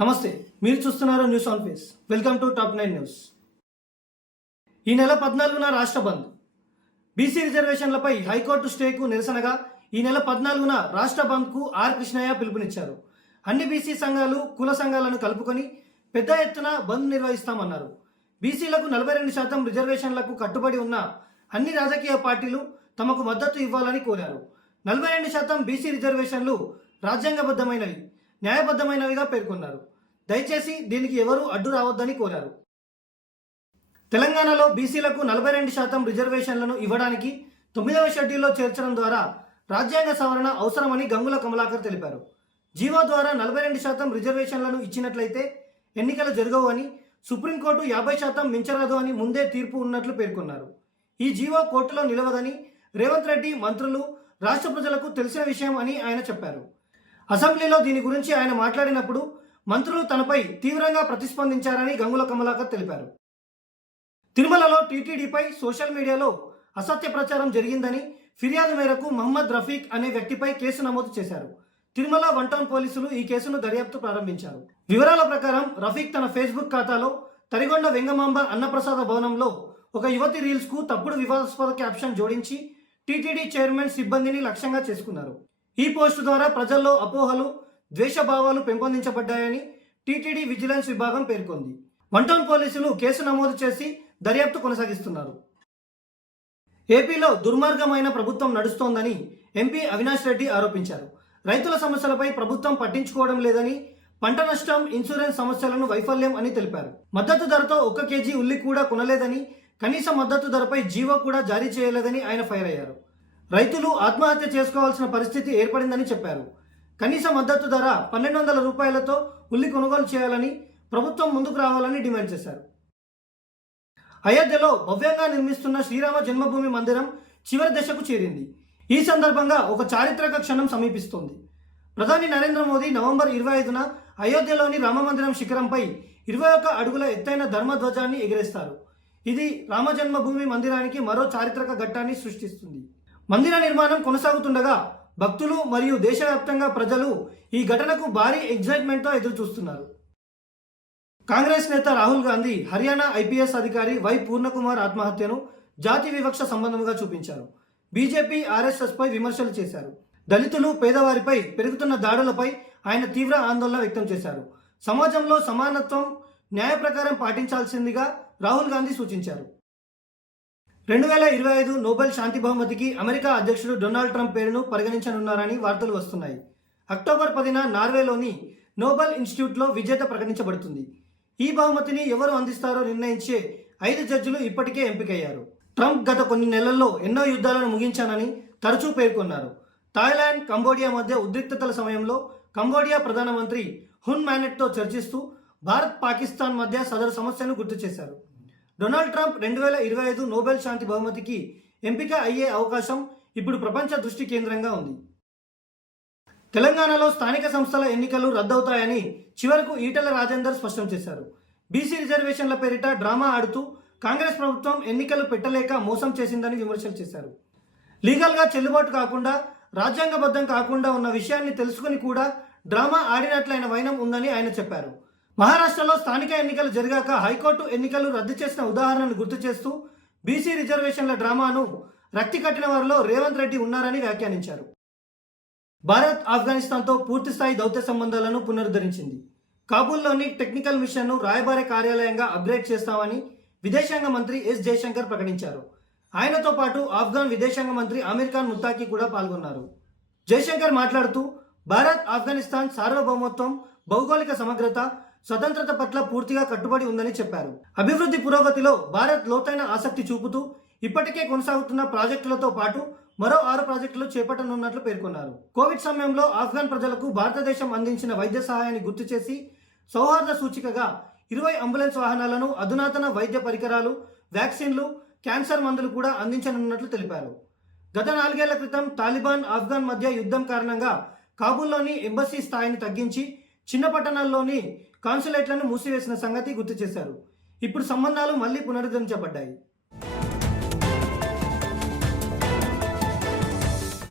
నమస్తే మీరు చూస్తున్నారు news on face welcome to top nine news ఈ నెల పద్నాలుగున రాష్ట్ర బంద్. బీసీ రిజర్వేషన్లపై హైకోర్టు స్టేకు నిరసనగా ఈ నెల పద్నాలుగున రాష్ట్ర బంద్కు ఆర్ కృష్ణయ్య పిలుపునిచ్చారు. అన్ని బీసీ సంఘాలు కుల సంఘాలను కలుపుకొని పెద్ద ఎత్తున బంద్ నిర్వహిస్తామన్నారు. బీసీలకు నలభై రెండు శాతం రిజర్వేషన్లకు కట్టుబడి ఉన్న అన్ని రాజకీయ పార్టీలు తమకు మద్దతు ఇవ్వాలని కోరారు. నలభై రెండు శాతం బీసీ రిజర్వేషన్లు రాజ్యాంగబద్ధమైనవి న్యాయబద్ధమైనవిగా పేర్కొన్నారు. దయచేసి దీనికి ఎవరూ అడ్డు రావద్దని కోరారు. తెలంగాణలో బీసీలకు నలభై రెండు శాతం రిజర్వేషన్లను ఇవ్వడానికి తొమ్మిదవ షెడ్యూల్లో చేర్చడం ద్వారా రాజ్యాంగ సవరణ అవసరమని గంగుల కమలాకర్ తెలిపారు. జీవో ద్వారా నలభై రెండు శాతం రిజర్వేషన్లను ఇచ్చినట్లయితే ఎన్నికలు జరగవు అని సుప్రీంకోర్టు యాభై శాతం మించరాదు అని ముందే తీర్పు ఉన్నట్లు పేర్కొన్నారు. ఈ జీవో కోర్టులో నిలవదని రేవంత్ రెడ్డి మంత్రులు రాష్ట్ర ప్రజలకు తెలిసిన విషయం అని ఆయన చెప్పారు. అసెంబ్లీలో దీని గురించి ఆయన మాట్లాడినప్పుడు మంత్రులు తనపై తీవ్రంగా ప్రతిస్పందించారని గంగుల కమలాకర్ తెలిపారు. తిరుమలలో టీటీడీపై సోషల్ మీడియాలో అసత్య ప్రచారం జరిగిందని ఫిర్యాదు మేరకు మహమ్మద్ రఫీక్ అనే వ్యక్తిపై కేసు నమోదు చేశారు. తిరుమల వన్ టౌన్ పోలీసులు ఈ కేసును దర్యాప్తు ప్రారంభించారు. వివరాల ప్రకారం రఫీక్ తన ఫేస్బుక్ ఖాతాలో తరిగొండ వెంగమాంబ అన్నప్రసాద భవనంలో ఒక యువతి రీల్స్కు తప్పుడు వివాదాస్పద క్యాప్షన్ జోడించి టీటీడీ చైర్మన్ సిబ్బందిని లక్ష్యంగా చేసుకున్నారు. ఈ పోస్టు ద్వారా ప్రజల్లో అపోహలు ద్వేషభావాలు పెంపొందించబడ్డాయని టీటీడీ విజిలెన్స్ విభాగం పేర్కొంది. వన్ టౌన్ పోలీసులు కేసు నమోదు చేసి దర్యాప్తు కొనసాగిస్తున్నారు. ఏపీలో దుర్మార్గమైన ప్రభుత్వం నడుస్తోందని ఎంపీ అవినాష్ రెడ్డి ఆరోపించారు. రైతుల సమస్యలపై ప్రభుత్వం పట్టించుకోవడం లేదని పంట నష్టం ఇన్సూరెన్స్ సమస్యలను వైఫల్యం అని తెలిపారు. మద్దతు ధరతో ఒక్క కేజీ ఉల్లి కూడా కొనలేదని కనీస మద్దతు ధరపై జీవో కూడా జారీ చేయలేదని ఆయన ఫైర్ అయ్యారు. రైతులు ఆత్మహత్య చేసుకోవాల్సిన పరిస్థితి ఏర్పడిందని చెప్పారు. కనీస మద్దతు ధర పన్నెండు వందల రూపాయలతో ఉల్లి కొనుగోలు చేయాలని ప్రభుత్వం ముందుకు రావాలని డిమాండ్ చేశారు. అయోధ్యలో భవ్యంగా నిర్మిస్తున్న శ్రీరామ జన్మభూమి మందిరం చివరి దశకు చేరింది. ఈ సందర్భంగా ఒక చారిత్రక క్షణం సమీపిస్తోంది. ప్రధాని నరేంద్ర మోదీ నవంబర్ ఇరవై ఐదున అయోధ్యలోని రామమందిరం శిఖరంపై ఇరవై ఒక్క అడుగుల ఎత్తైన ధర్మధ్వజాన్ని ఎగిరేస్తారు. ఇది రామ జన్మభూమి మందిరానికి మరో చారిత్రక ఘట్టాన్ని సృష్టిస్తుంది. మందిర నిర్మాణం కొనసాగుతుండగా భక్తులు మరియు దేశవ్యాప్తంగా ప్రజలు ఈ ఘటనకు భారీ ఎగ్జైట్మెంట్తో ఎదురుచూస్తున్నారు. కాంగ్రెస్ నేత రాహుల్ గాంధీ హర్యానా ఐపీఎస్ అధికారి వై పూర్ణకుమార్ ఆత్మహత్యను జాతి వివక్ష సంబంధంగా చూపించారు. బీజేపీ ఆర్ఎస్ఎస్పై విమర్శలు చేశారు. దళితులు పేదవారిపై పెరుగుతున్న దాడులపై ఆయన తీవ్ర ఆందోళన వ్యక్తం చేశారు. సమాజంలో సమానత్వం న్యాయ ప్రకారం పాటించాల్సిందిగా రాహుల్ గాంధీ సూచించారు. రెండు వేల ఇరవై ఐదు నోబెల్ శాంతి బహుమతికి అమెరికా అధ్యక్షుడు డొనాల్డ్ ట్రంప్ పేరును పరిగణించనున్నారని వార్తలు వస్తున్నాయి. అక్టోబర్ పదిన నార్వేలోని నోబెల్ ఇన్స్టిట్యూట్లో విజేత ప్రకటించబడుతుంది. ఈ బహుమతిని ఎవరు అందిస్తారో నిర్ణయించే ఐదు జడ్జిలు ఇప్పటికే ఎంపికయ్యారు. ట్రంప్ గత కొన్ని నెలల్లో ఎన్నో యుద్ధాలను ముగించానని తరచూ పేర్కొన్నారు. థాయిలాండ్ కంబోడియా మధ్య ఉద్రిక్తతల సమయంలో కంబోడియా ప్రధానమంత్రి హున్ మ్యానెట్తో చర్చిస్తూ భారత్ పాకిస్తాన్ మధ్య సదరు సమస్యను గుర్తు చేశారు డొనాల్డ్ ట్రంప్ రెండు వేల ఇరవై ఐదు నోబెల్ శాంతి బహుమతికి ఎంపిక అయ్యే అవకాశం ఇప్పుడు ప్రపంచ దృష్టి కేంద్రంగా ఉంది. తెలంగాణలో స్థానిక సంస్థల ఎన్నికలు రద్దవుతాయని చివరకు ఈటల రాజేందర్ స్పష్టం చేశారు. బీసీ రిజర్వేషన్ల పేరిట డ్రామా ఆడుతూ కాంగ్రెస్ ప్రభుత్వం ఎన్నికలు పెట్టలేక మోసం చేసిందని విమర్శలు చేశారు. లీగల్గా చెల్లుబాటు కాకుండా రాజ్యాంగబద్ధం కాకుండా ఉన్న విషయాన్ని తెలుసుకుని కూడా డ్రామా ఆడినట్లయిన వైనం ఉందని ఆయన చెప్పారు. మహారాష్ట్రలో స్థానిక ఎన్నికలు జరిగాక హైకోర్టు ఎన్నికలు రద్దు చేసిన ఉదాహరణను గుర్తు చేస్తూ బీసీ రిజర్వేషన్ల డ్రామాను రక్తి కట్టిన వారిలో రేవంత్ రెడ్డి ఉన్నారని వ్యాఖ్యానించారు. భారత్ ఆఫ్ఘనిస్తాన్తో పూర్తిస్థాయి దౌత్య సంబంధాలను పునరుద్ధరించింది. కాబూల్లోని టెక్నికల్ మిషన్ను రాయబార కార్యాలయంగా అప్గ్రేడ్ చేస్తామని విదేశాంగ మంత్రి ఎస్. జయశంకర్ ప్రకటించారు. ఆయనతో పాటు ఆఫ్ఘాన్ విదేశాంగ మంత్రి ఆమీర్ ఖాన్ ముత్తాకి కూడా పాల్గొన్నారు. జయశంకర్ మాట్లాడుతూ భారత్ ఆఫ్ఘనిస్తాన్ సార్వభౌమత్వం భౌగోళిక సమగ్రత స్వతంత్రత పట్ల పూర్తిగా కట్టుబడి ఉందని చెప్పారు. అభివృద్ధి పురోగతిలో భారత్ లోతైన ఆసక్తి చూపుతూ ఇప్పటికే కొనసాగుతున్న ప్రాజెక్టులతో పాటు మరో ఆరు ప్రాజెక్టులు చేపట్టనున్నట్లు పేర్కొన్నారు. కోవిడ్ సమయంలో ఆఫ్ఘన్ ప్రజలకు భారతదేశం అందించిన వైద్య సహాయాన్ని గుర్తు చేసి సౌహార్ద సూచికగా ఇరవై అంబులెన్స్ వాహనాలను అధునాతన వైద్య పరికరాలు వ్యాక్సిన్లు క్యాన్సర్ మందులు కూడా అందించనున్నట్లు తెలిపారు. గత నాలుగేళ్ళ క్రితం తాలిబాన్ ఆఫ్ఘన్ మధ్య యుద్ధం కారణంగా కాబూల్లోని ఎంబసీ స్థాయిని తగ్గించి చిన్న పట్టణాల్లోని కాన్సులేట్లను మూసివేసిన సంగతి గుర్తు చేశారు. ఇప్పుడు సంబంధాలు మళ్ళీ పునరుద్ధరించబడ్డాయి.